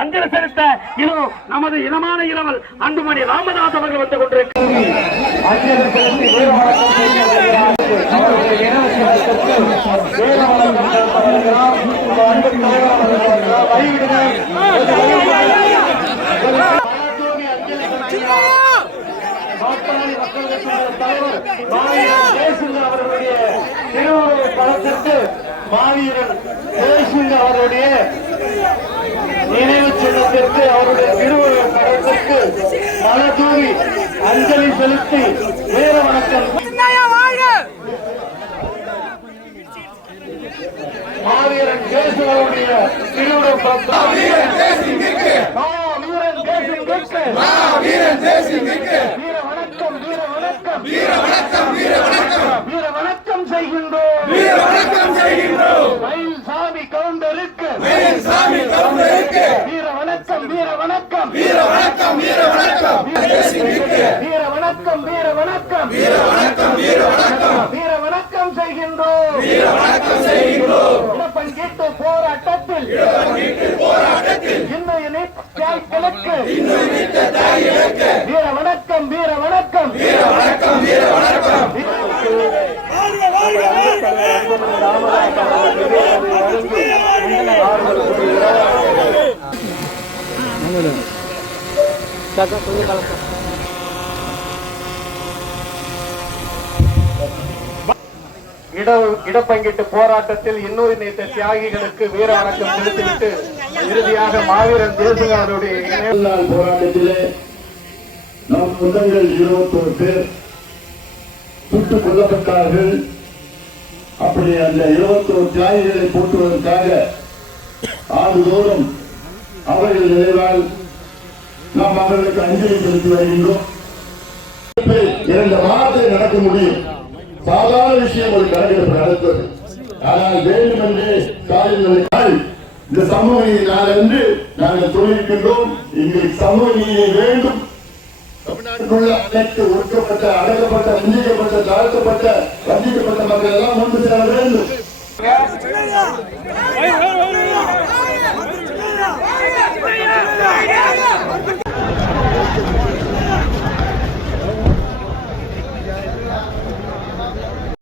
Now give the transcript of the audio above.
அஞ்சலி செலுத்த இதோ நமது இனமான இளவல் அன்புமணி ராமதாஸ் அவர்கள் வந்து கொண்டிருக்கிறார். அஞ்சலி செலுத்தி அவர்களுடைய திருவுருவ படத்திற்கு மாவீரன் ஜெயசிங் அவருடைய நினைவு சின்னத்திற்கு அவருடைய திருவுருவ படத்திற்கு மலர்தூவி அஞ்சலி செலுத்தி வீர வணக்கம். மாவீரன் ஜெயசிங் அவருடைய திருவுருவ படம் வீர வணக்கம் செய்கின்றோம். மயில்சாமி கவுண்டருக்கு வீர வணக்கம் வீர வணக்கம் வீர வணக்கம் வீர வணக்கம் வீர வணக்கம் வீர வணக்கம் வீர வணக்கம் வீர வணக்கம் வீர வணக்கம் செய்கின்றோம். வீர வணக்கம் செய்கின்றோம். இடப்பங்கீட்டு போராட்டத்தில் வீர வணக்கம் வீர வணக்கம் வீர வணக்கம் வீர வணக்கம். இடப்பங்கீட்டு போராட்டத்தில் இன்னொரு நேற்று தியாகிகளுக்கு வீர வணக்கம் செலுத்திவிட்டு இறுதியாக மாவீரன் ஜெயசிங் அவருடைய போராட்டத்திலே நம் சொந்தங்கள் 21 பேர் சுட்டுக் கொல்லப்பட்டார்கள். அப்படி அந்த 21 தியாகிகளை போற்றுவதற்காக ஆண்டுதோறும் அவர்கள் நினைவால் நாம் அவர்களுக்கு அஞ்சலி செலுத்தி வருகின்றோம். 2 வாரத்தை நடக்க முடியும், சாதாரண விஷயம் ஒரு கணக்கெடுப்பு நடத்துவது. ஆனால் வேண்டுமென்றே ஸ்டாலின் இந்த சமூக நீதி நாள் என்று நாங்கள் சொல்லியிருக்கின்றோம். இங்கு சமூக நீதி வேண்டும். தமிழ்நாட்டில் அனைத்து ஒடுக்கப்பட்ட, அடக்கப்பட்ட, வஞ்சிக்கப்பட்ட, தாழ்த்தப்பட்ட, வஞ்சிக்கப்பட்ட மக்கள் எல்லாம் ஒன்று சேர வேண்டும்.